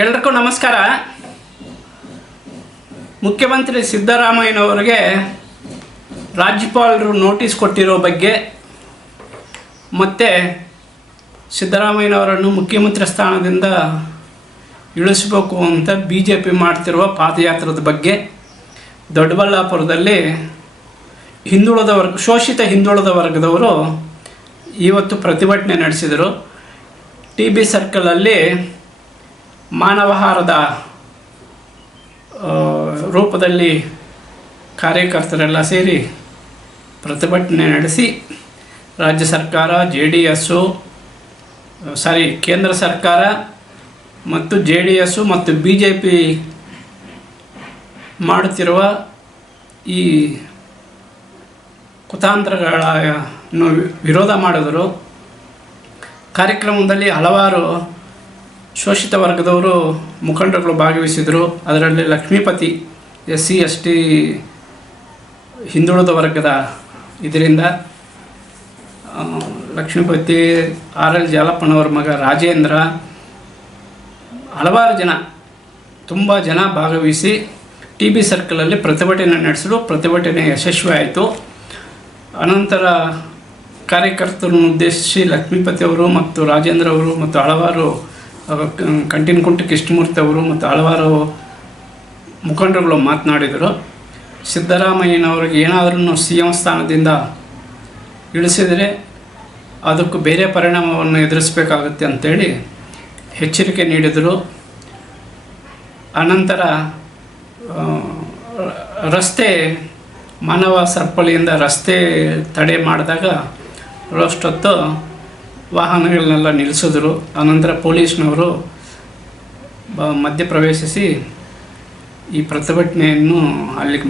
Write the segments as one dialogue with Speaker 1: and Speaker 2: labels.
Speaker 1: ಎಲ್ರಿಗೂ ನಮಸ್ಕಾರ. ಮುಖ್ಯಮಂತ್ರಿ ಸಿದ್ದರಾಮಯ್ಯನವರಿಗೆ ರಾಜ್ಯಪಾಲರು ನೋಟಿಸ್ ಕೊಟ್ಟಿರೋ ಬಗ್ಗೆ ಮತ್ತು ಸಿದ್ದರಾಮಯ್ಯನವರನ್ನು ಮುಖ್ಯಮಂತ್ರಿ ಸ್ಥಾನದಿಂದ ಇಳಿಸಬೇಕು ಅಂತ ಬಿ ಜೆ ಪಿ ಮಾಡ್ತಿರುವ ಪಾದಯಾತ್ರದ ಬಗ್ಗೆ ದೊಡ್ಡಬಳ್ಳಾಪುರದಲ್ಲಿ ಹಿಂದುಳಿದ ವರ್ಗ, ಶೋಷಿತ ಹಿಂದುಳಿದ ವರ್ಗದವರು ಇವತ್ತು ಪ್ರತಿಭಟನೆ ನಡೆಸಿದರು. ಟಿ ಬಿ ಸರ್ಕಲಲ್ಲಿ ಮಾನವಹಾರದ ರೂಪದಲ್ಲಿ ಕಾರ್ಯಕರ್ತರೆಲ್ಲ ಸೇರಿ ಪ್ರತಿಭಟನೆ ನಡೆಸಿ ರಾಜ್ಯ ಸರ್ಕಾರ, ಜೆ ಡಿ ಎಸ್ಸು, ಸಾರಿ, ಕೇಂದ್ರ ಸರ್ಕಾರ ಮತ್ತು ಜೆ ಡಿ ಎಸ್ಸು ಮತ್ತು ಬಿ ಜೆ ಪಿ ಮಾಡುತ್ತಿರುವ ಈ ಕುತಾಂತ್ರಗಳನ್ನು ವಿರೋಧ ಮಾಡಿದರು. ಕಾರ್ಯಕ್ರಮದಲ್ಲಿ ಹಲವಾರು ಶೋಷಿತ ವರ್ಗದವರು ಮುಖಂಡರುಗಳು ಭಾಗವಹಿಸಿದರು. ಅದರಲ್ಲಿ Lakshmipathi S C S T ಹಿಂದುಳಿದ ವರ್ಗದ ಇದರಿಂದ ಲಕ್ಷ್ಮೀಪತಿ ಆರ್ ಎಲ್ ಜಾಲಪ್ಪನವರ ಮಗ ರಾಜೇಂದ್ರ ಹಲವಾರು ಜನ, ತುಂಬ ಜನ ಭಾಗವಹಿಸಿ ಟಿ ಬಿ ಸರ್ಕಲಲ್ಲಿ ಪ್ರತಿಭಟನೆ ನಡೆಸಲು ಪ್ರತಿಭಟನೆ ಯಶಸ್ವಿ ಆಯಿತು. ಅನಂತರ ಕಾರ್ಯಕರ್ತರನ್ನು ಉದ್ದೇಶಿಸಿ ಲಕ್ಷ್ಮೀಪತಿ ಅವರು ಮತ್ತು ರಾಜೇಂದ್ರ ಅವರು ಮತ್ತು ಹಲವಾರು ಕಂಟಿನ್ಕುಂಟ ಕೃಷ್ಣಮೂರ್ತಿ ಅವರು ಮತ್ತು ಹಲವಾರು ಮುಖಂಡರುಗಳು ಮಾತನಾಡಿದರು. ಸಿದ್ದರಾಮಯ್ಯನವ್ರಿಗೆ ಏನಾದರೂ ಸಿ ಎಂ ಸ್ಥಾನದಿಂದ ಇಳಿಸಿದರೆ ಅದಕ್ಕೂ ಬೇರೆ ಪರಿಣಾಮವನ್ನು ಎದುರಿಸಬೇಕಾಗುತ್ತೆ ಅಂತೇಳಿ ಎಚ್ಚರಿಕೆ ನೀಡಿದರು. ಅನಂತರ ರಸ್ತೆ, ಮಾನವ ಸರಪಳಿಯಿಂದ ರಸ್ತೆ ತಡೆ ಮಾಡಿದಾಗ ಅಷ್ಟೊತ್ತು ವಾಹನಗಳನ್ನೆಲ್ಲ ನಿಲ್ಲಿಸಿದ್ರು. ಆನಂತರ ಪೊಲೀಸ್ನವರು ಬ ಮಧ್ಯಪ್ರವೇಶಿಸಿ ಈ ಪ್ರತಿಭಟನೆಯನ್ನು ಅಲ್ಲಿಗೆ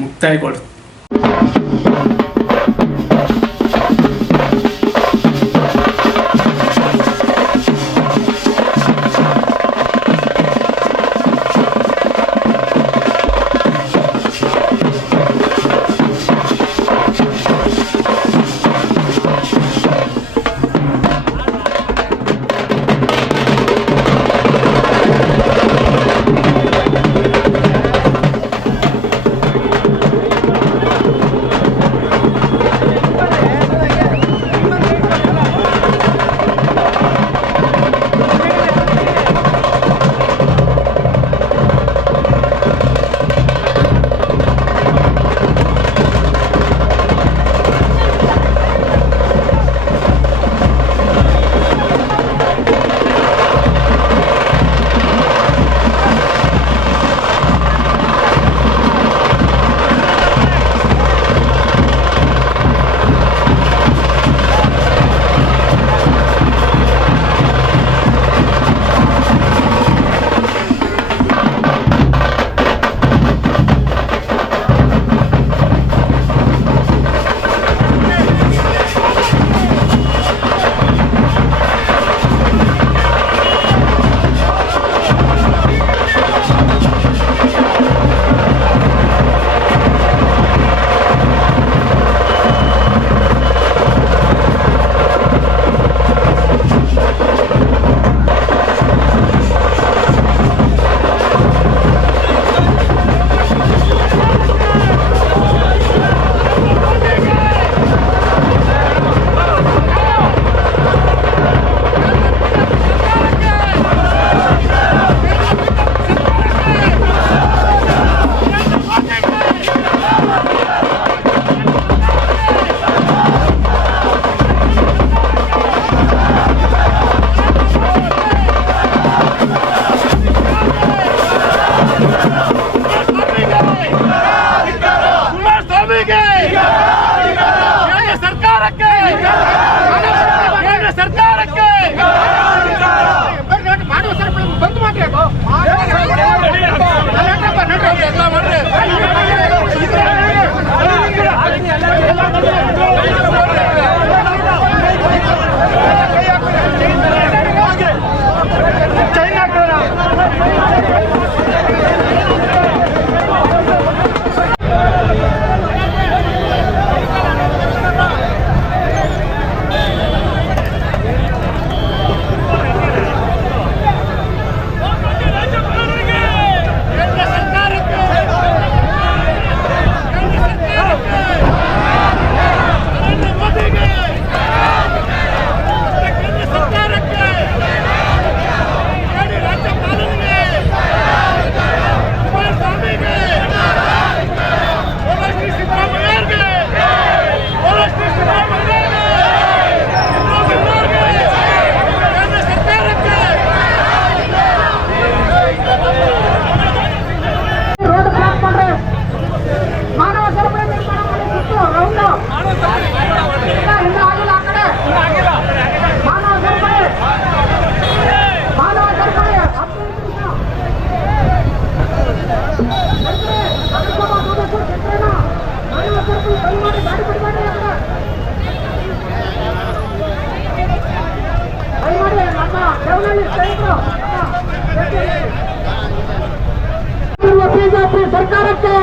Speaker 1: ಬಿಜೆಪಿ
Speaker 2: ಸರ್ಕಾರಕ್ಕೆ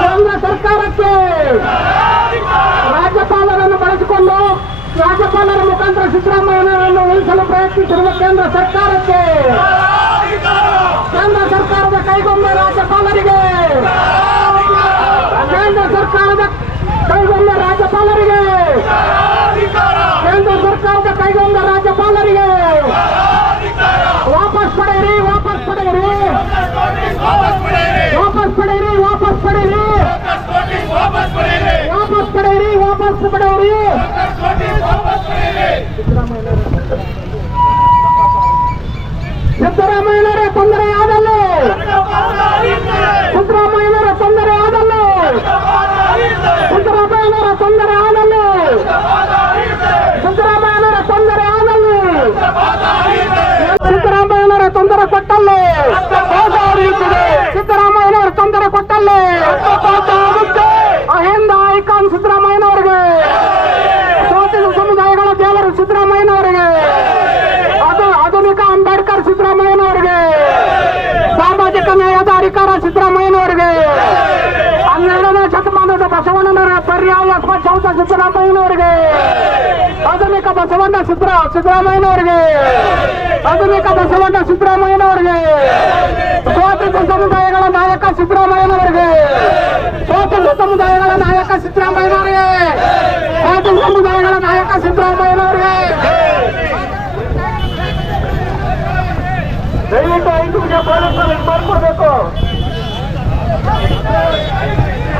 Speaker 2: ಕೇಂದ್ರ ಸರ್ಕಾರಕ್ಕೆ ರಾಜ್ಯಪಾಲರನ್ನು ಬಳಸಿಕೊಂಡು ರಾಜ್ಯಪಾಲರ ಮುಖಾಂತರ ಸಿದ್ದರಾಮಯ್ಯನನ್ನು ಉಳಿಸಲು ಪ್ರಯತ್ನಿಸಿರುವ ಕೇಂದ್ರ ಸರ್ಕಾರಕ್ಕೆ ಕೇಂದ್ರ ಸರ್ಕಾರದ ಕೈಗೊಂಬೆ ರಾಜ್ಯಪಾಲರಿಗೆ. ಕೇಂದ್ರ ಸರ್ಕಾರದ ಸಿದ್ದರಾಮಯ್ಯನವರಿಗೆ. ಆಧುನಿಕ ಬಸವಣ್ಣ ಸಿದ್ದರ, ಸಿದ್ದರಾಮಯ್ಯನವರಿಗೆ. ಆಧುನಿಕ ಬಸವಣ್ಣ ಸಿದ್ದರಾಮಯ್ಯನವರಿಗೆ. ಸ್ವಾತಂತ್ರ್ಯ ಸಮುದಾಯಗಳ ನಾಯಕ ಸಿದ್ದರಾಮಯ್ಯನವರಿಗೆ. ಸ್ವಾತಂತ್ರ್ಯ ಸಮುದಾಯಗಳ ನಾಯಕ ಸಿದ್ದರಾಮಯ್ಯನವರಿಗೆ. ಸ್ವಾತಂತ್ರ್ಯ ಸಮುದಾಯಗಳ ನಾಯಕ ಸಿದ್ದರಾಮಯ್ಯನವರಿಗೆ. ದಯವಿಟ್ಟು ಐದು ನಿಮಿಷ ಪೊಲೀಸರು ಮಾಡ್ಕೊಡ್ಬೇಕು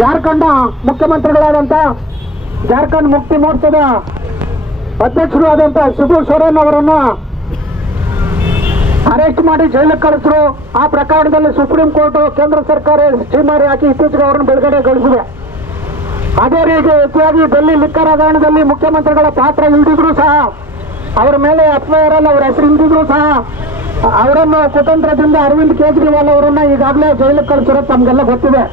Speaker 2: ಜಾರ್ಖಂಡ್ ಮುಖ್ಯಮಂತ್ರಿಗಳಾದಂತ ಜಾರ್ಖಂಡ್ ಮುಕ್ತಿ ಮೋರ್ಚಾದ ಅಧ್ಯಕ್ಷರು ಆದಂತ ಶಿಬು ಸೊರೇನ್ ಅವರನ್ನ ಅರೆಸ್ಟ್ ಮಾಡಿ ಜೈಲಿಗೆ ಕಳಿಸಿದ್ರು ಆ ಪ್ರಕರಣದಲ್ಲಿ ಸುಪ್ರೀಂ ಕೋರ್ಟ್ ಕೇಂದ್ರ ಸರ್ಕಾರ ಶ್ರೀಮಾರಿ ಹಾಕಿ ಇತ್ತೀಚೆಗೆ ಅವರನ್ನು ಬಿಡುಗಡೆಗೊಳಿಸಿದೆ. ಅದೇ ರೀತಿ ಇತ್ಯಾದಿ ಡೆಲ್ಲಿ ಲಿಕ್ಕರ್ ಹಗರಣದಲ್ಲಿ ಮುಖ್ಯಮಂತ್ರಿಗಳ ಪಾತ್ರ ಇಲ್ದಿದ್ರು ಸಹ. ಅವರ ಮೇಲೆ ಎಫ್ಐಆರ್ ಅಲ್ಲಿ ಅವರ ಹೆಸರು ಇಲ್ದಿದ್ರು ಸಹ. ಅವರನ್ನು ಕುತಂತ್ರದಿಂದ ಅರವಿಂದ್ ಕೇಜ್ರಿವಾಲ್ ಅವರನ್ನ ಈಗಾಗಲೇ ಜೈಲಿಗೆ ಕಳಿಸಿರೋದು ತಮಗೆಲ್ಲ ಗೊತ್ತಿದೆ.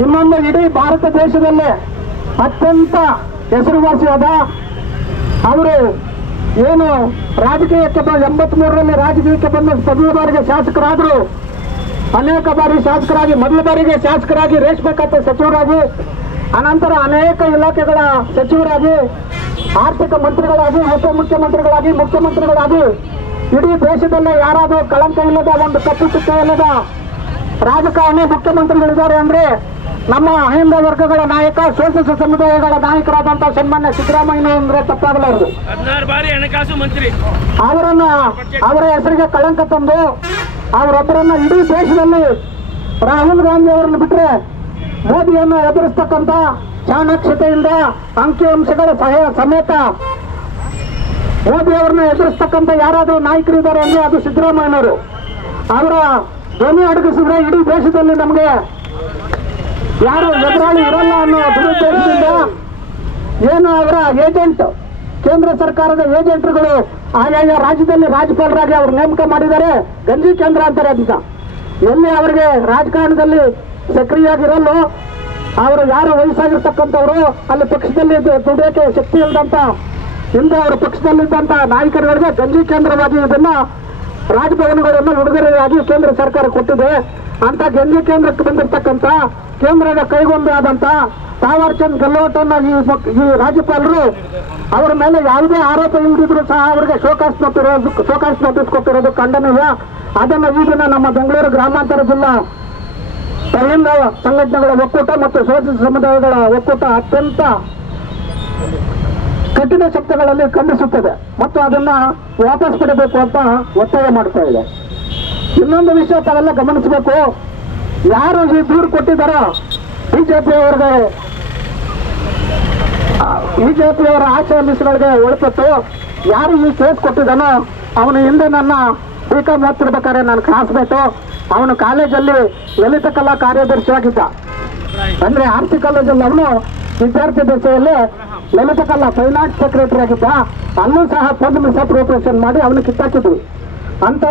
Speaker 2: ಇನ್ನೊಂದು ಇಡೀ ಭಾರತ ದೇಶದಲ್ಲೇ ಅತ್ಯಂತ ಹೆಸರುವಾಸಿಯಾದ ಅವರು ಏನು ರಾಜಕೀಯಕ್ಕೆ ಬಂದ ಎಂಬತ್ಮೂರರಲ್ಲಿ ರಾಜಕೀಯಕ್ಕೆ ಬಂದ ಮೊದಲ ಬಾರಿಗೆ ಶಾಸಕರಾದರು, ಅನೇಕ ಬಾರಿ ಶಾಸಕರಾಗಿ, ಮೊದಲ ಬಾರಿಗೆ ಶಾಸಕರಾಗಿ ರೇಷ್ಮೆ ಖಾತೆ ಸಚಿವರಾಗಿ, ಅನಂತರ ಅನೇಕ ಇಲಾಖೆಗಳ ಸಚಿವರಾಗಿ, ಆರ್ಥಿಕ ಮಂತ್ರಿಗಳಾಗಿ, ಉಪಮುಖ್ಯಮಂತ್ರಿಗಳಾಗಿ, ಮುಖ್ಯಮಂತ್ರಿಗಳಾಗಿ, ಇಡೀ ದೇಶದಲ್ಲೇ ಯಾರಾದರೂ ಕಳಂಕ ಇಲ್ಲದ, ಒಂದು ಚುಕ್ಕ ಇಲ್ಲದ ರಾಜಕಾರಣಿ ಮುಖ್ಯಮಂತ್ರಿಗಳಿದ್ದಾರೆ ಅಂದ್ರೆ ನಮ್ಮ ಅಹಿಂದ ವರ್ಗಗಳ ನಾಯಕ ಶೋಷಿತ ಸಮುದಾಯಗಳ ನಾಯಕರಾದಂತಹ ಸನ್ಮಾನ್ಯ ಸಿದ್ದರಾಮಯ್ಯ ಅಂದ್ರೆ ತಪ್ಪಾಗಲಾರದು.
Speaker 3: ಹದಿನಾರು ಬಾರಿ ಹಣಕಾಸು ಮಂತ್ರಿ.
Speaker 2: ಅವರನ್ನ ಅವರ ಹೆಸರಿಗೆ ಕಳಂಕ ತಂದು ಅವರೊಬ್ಬರನ್ನ ಇಡೀ ದೇಶದಲ್ಲಿ ರಾಹುಲ್ ಗಾಂಧಿ ಅವರನ್ನು ಬಿಟ್ಟರೆ ಮೋದಿಯನ್ನು ಎದುರಿಸ್ತಕ್ಕಂಥ ಚಾಣಾಕ್ಷತೆಯಿಂದ ಅಂಕಿಅಂಶಗಳ ಸಹಾಯ ಸಮೇತ ಮೋದಿ ಅವರನ್ನ ಎದುರಿಸ್ತಕ್ಕಂಥ ಯಾರಾದರೂ ನಾಯಕರು ಇದ್ದಾರೆ ಅಂದ್ರೆ ಅದು ಸಿದ್ದರಾಮಯ್ಯನವರು. ಅವರ ಧ್ವನಿ ಅಡಗಿಸಿದ್ರೆ ಇಡೀ ದೇಶದಲ್ಲಿ ನಮಗೆ ಯಾರು ಎದುರಾಳಿ ಇರಲ್ಲ ಅನ್ನೋ ಅಭಿವೃದ್ಧಿ ಏನು ಅವರ ಏಜೆಂಟ್ ಕೇಂದ್ರ ಸರ್ಕಾರದ ಏಜೆಂಟ್ಗಳು ಆಯಾಯ ರಾಜ್ಯದಲ್ಲಿ ರಾಜ್ಯಪಾಲರಾಗಿ ಅವರು ನೇಮಕ ಮಾಡಿದ್ದಾರೆ. ಗಂಜಿ ಕೇಂದ್ರ ಅಂತಾರೆ ಅಂತ. ಎಲ್ಲಿ ಅವರಿಗೆ ರಾಜಕಾರಣದಲ್ಲಿ ಸಕ್ರಿಯಾಗಿರಲ್ಲೋ ಅವರು ಯಾರು ವಯಸ್ಸಾಗಿರ್ತಕ್ಕಂಥವ್ರು, ಅಲ್ಲಿ ಪಕ್ಷದಲ್ಲಿ ದುಡಿಯೋಕೆ ಶಕ್ತಿ ಇಲ್ಲದಂತ ಹಿಂದೆ ಅವರ ಪಕ್ಷದಲ್ಲಿದ್ದಂತ ನಾಯಕರುಗಳಿಗೆ ಗಂಜಿ ಕೇಂದ್ರವಾಗಿ ಇದನ್ನ ರಾಜಭವನಗಳನ್ನು ಉಡುಗೊರೆಯಾಗಿ ಕೇಂದ್ರ ಸರ್ಕಾರ ಕೊಟ್ಟಿದೆ. ಅಂತ ಜನ್ಯ ಕೇಂದ್ರಕ್ಕೆ ಬಂದಿರತಕ್ಕಂತ ಕೇಂದ್ರದ ಕೈಗೊಂದಾದಂತ ತಾವರ್ ಚಂದ್ ಈ ರಾಜ್ಯಪಾಲರು ಅವರ ಮೇಲೆ ಯಾವುದೇ ಆರೋಪ ಇಲ್ಲದಿದ್ರು ಸಹ ಅವರಿಗೆ ಶೋಕಾಸ್ ನೋಟಿರೋದು ಶೋಕಾಸ್ ನೋಟಿಸ್ ಕೊಟ್ಟಿರೋದು ಖಂಡನೀಯ. ಅದನ್ನು ಈ ದಿನ ನಮ್ಮ ಬೆಂಗಳೂರು ಗ್ರಾಮಾಂತರ ಜಿಲ್ಲಾ ಅಹಿಂದ ಸಂಘಟನೆಗಳ ಒಕ್ಕೂಟ ಮತ್ತು ಶೋಷಿತ ಸಮುದಾಯಗಳ ಒಕ್ಕೂಟ ಅತ್ಯಂತ ಕಠಿಣ ಶಕ್ತಿಗಳಲ್ಲಿ ಖಂಡಿಸುತ್ತದೆ. ಮತ್ತು ಅದನ್ನ ವಾಪಸ್ ಪಡಿಬೇಕು ಅಂತ ಒತ್ತಾಯ ಮಾಡ್ತಾ ಇದೆ. ಇನ್ನೊಂದು ವಿಷಯ ತಾವೆಲ್ಲ ಗಮನಿಸಬೇಕು. ಯಾರು ಈ ದೂರು ಕೊಟ್ಟಿದ್ದಾರೋ ಬಿಜೆಪಿ ಅವ್ರಿಗೆ ಬಿಜೆಪಿ ಅವರ ಆಶಯ ಮಿಸ್ಗಳಿಗೆ ಒಳಪಟ್ಟು ಯಾರು ಈ ಕೇಸ್ ಕೊಟ್ಟಿದ್ದಾನೋ ಅವನ ಹಿಂದೆ ನನ್ನ ಬಿ ಕಾಮ್ ನಾನು ಕಾಣಿಸ್ಬೇಕು. ಅವನು ಕಾಲೇಜಲ್ಲಿ ಲಲಿತ ಕಲಾ ಕಾರ್ಯದರ್ಶಿಯಾಗಿದ್ದ ಅಂದ್ರೆ ಆರ್ಸಿ ಕಾಲೇಜಲ್ಲಿ ಅವನು ವಿದ್ಯಾರ್ಥಿ ದಶೆಯಲ್ಲಿ ಲಲಿತ ಕಲಾ ಫೈನಾನ್ಸ್ ಸೆಕ್ರೆಟರಿ ಆಗಿದ್ದ. ಅಲ್ಲೂ ಸಹ ಫಂಡ್ ಮಿಸ್ಅಪ್ರೋಪ್ರಿಯೇಷನ್ ಮಾಡಿ ಅವನು ಕಿತ್ತಾಕಿದ್ವಿ ಅಂತ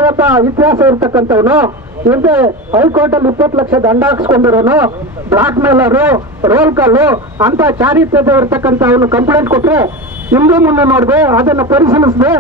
Speaker 2: ಇತಿಹಾಸ ಇರ್ತಕ್ಕಂಥವನು ಹಿಂದೆ ಹೈಕೋರ್ಟ್ ಅಲ್ಲಿ ಇಪ್ಪತ್ತು ಲಕ್ಷ ದಂಡ ಹಾಕ್ಸ್ಕೊಂಡಿರೋನು ಬ್ಲಾಕ್ ಮೇಲರು ರೋಲ್ ಕಲ್ಲು ಅಂತ ಚಾರಿತ್ರ್ಯದ ಇರ್ತಕ್ಕಂಥ ಕಂಪ್ಲೇಂಟ್ ಕೊಟ್ರೆ ಹಿಂದೆ ಮುಂದೆ ನೋಡಿದೆ ಅದನ್ನು ಪರಿಶೀಲಿಸಿದೆ